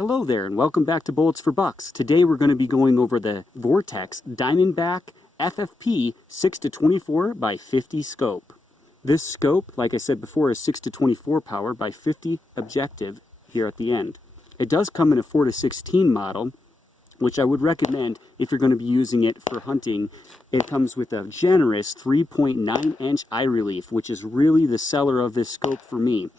Hello there and welcome back to Bullets for Bucks. Today we're going to be going over the Vortex Diamondback FFP 6-24 by 50 scope. This scope, like I said before, is 6-24 power by 50 objective here at the end. It does come in a 4-16 model, which I would recommend if you're going to be using it for hunting. It comes with a generous 3.9 inch eye relief, which is really the seller of this scope for me.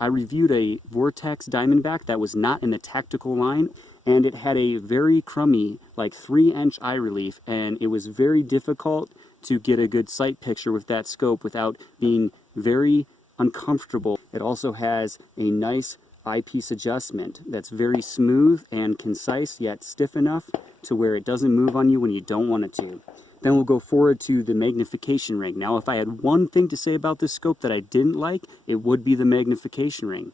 I reviewed a Vortex Diamondback that was not in the tactical line, and it had a very crummy, like 3-inch eye relief, and it was very difficult to get a good sight picture with that scope without being very uncomfortable. It also has a nice eyepiece adjustment that's very smooth and concise, yet stiff enough to where it doesn't move on you when you don't want it to. Then we'll go forward to the magnification ring. Now, if I had one thing to say about this scope that I didn't like, it would be the magnification ring.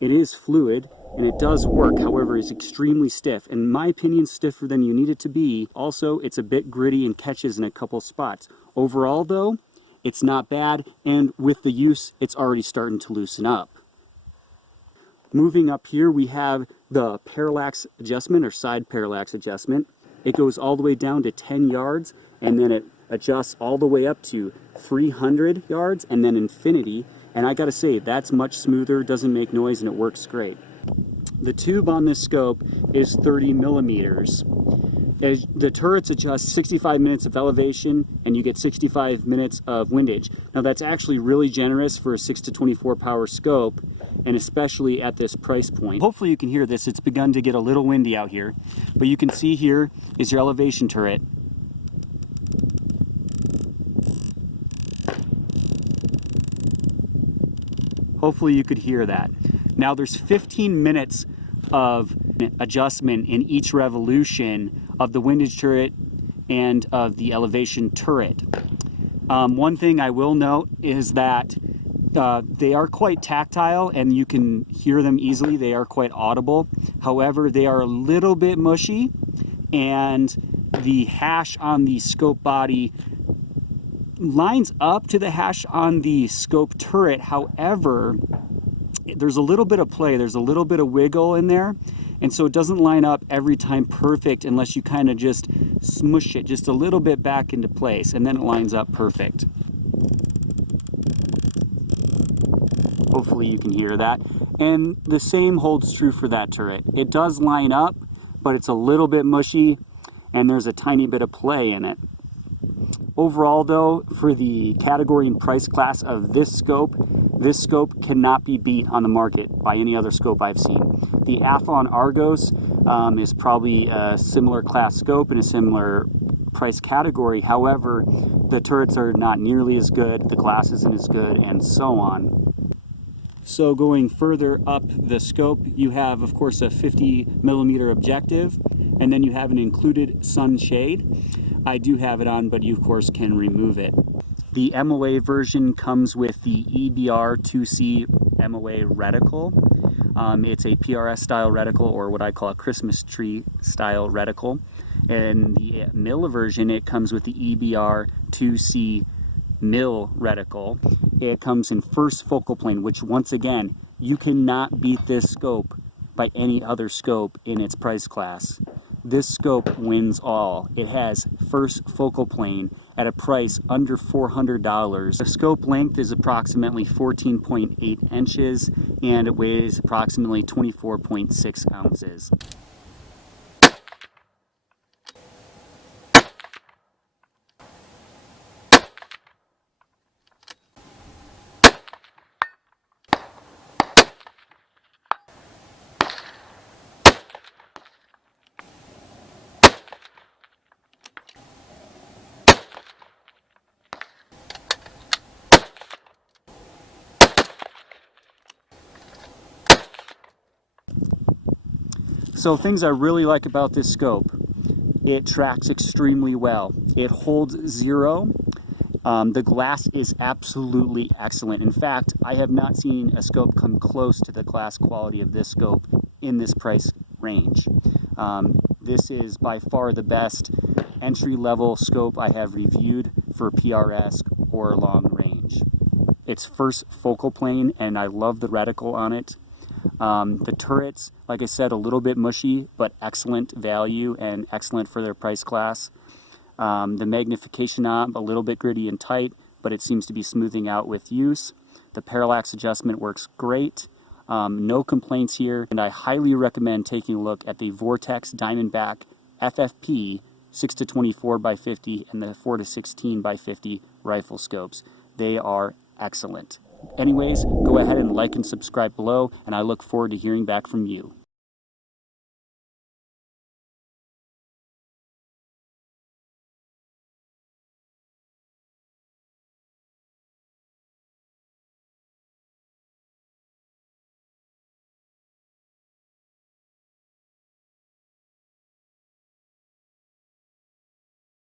It is fluid and it does work, however, it's extremely stiff. In my opinion, stiffer than you need it to be. Also, it's a bit gritty and catches in a couple spots. Overall, though, it's not bad, and with the use, it's already starting to loosen up. Moving up here, we have the parallax adjustment or side parallax adjustment. It goes all the way down to 10 yards, and then it adjusts all the way up to 300 yards and then infinity. And I gotta say, that's much smoother, doesn't make noise, and it works great. The tube on this scope is 30 millimeters. The turrets adjust 65 minutes of elevation and you get 65 minutes of windage. Now that's actually really generous for a 6-24 power scope, and especially at this price point. Hopefully you can hear this. It's begun to get a little windy out here, but you can see here is your elevation turret. Hopefully you could hear that. Now there's 15 minutes of adjustment in each revolution of the windage turret and of the elevation turret. One thing I will note is that they are quite tactile and you can hear them easily. They are quite audible. However, they are a little bit mushy, and the hash on the scope body lines up to the hash on the scope turret. However, there's a little bit of play, there's a little bit of wiggle in there, and so it doesn't line up every time perfect unless you kind of just smush it just a little bit back into place, and then it lines up perfect. Hopefully you can hear that. And the same holds true for that turret. It does line up, but it's a little bit mushy and there's a tiny bit of play in it. Overall though, for the category and price class of this scope cannot be beat on the market by any other scope I've seen. The Athlon Argos is probably a similar class scope in a similar price category. However, the turrets are not nearly as good, the glass isn't as good, and so on. So going further up the scope, you have, of course, a 50 millimeter objective, and then you have an included sunshade. I do have it on, but you, of course, can remove it. The MOA version comes with the EBR2C MOA reticle. It's a PRS style reticle, or what I call a Christmas tree style reticle. And the mill version, it comes with the EBR2C mill reticle. It comes in first focal plane, which once again, you cannot beat this scope by any other scope in its price class. This scope wins all. It has first focal plane at a price under $400. The scope length is approximately 14.8 inches and it weighs approximately 24.6 ounces. So things I really like about this scope: it tracks extremely well. It holds zero. The glass is absolutely excellent. In fact, I have not seen a scope come close to the glass quality of this scope in this price range. This is by far the best entry-level scope I have reviewed for PRS or long range. It's first focal plane, and I love the reticle on it. The turrets, like I said, a little bit mushy, but excellent value and excellent for their price class. The magnification knob, a little bit gritty and tight, but it seems to be smoothing out with use. The parallax adjustment works great. No complaints here, and I highly recommend taking a look at the Vortex Diamondback FFP 6-24x50 and the 4-16x50 rifle scopes. They are excellent. Anyways, go ahead and like and subscribe below, and I look forward to hearing back from you.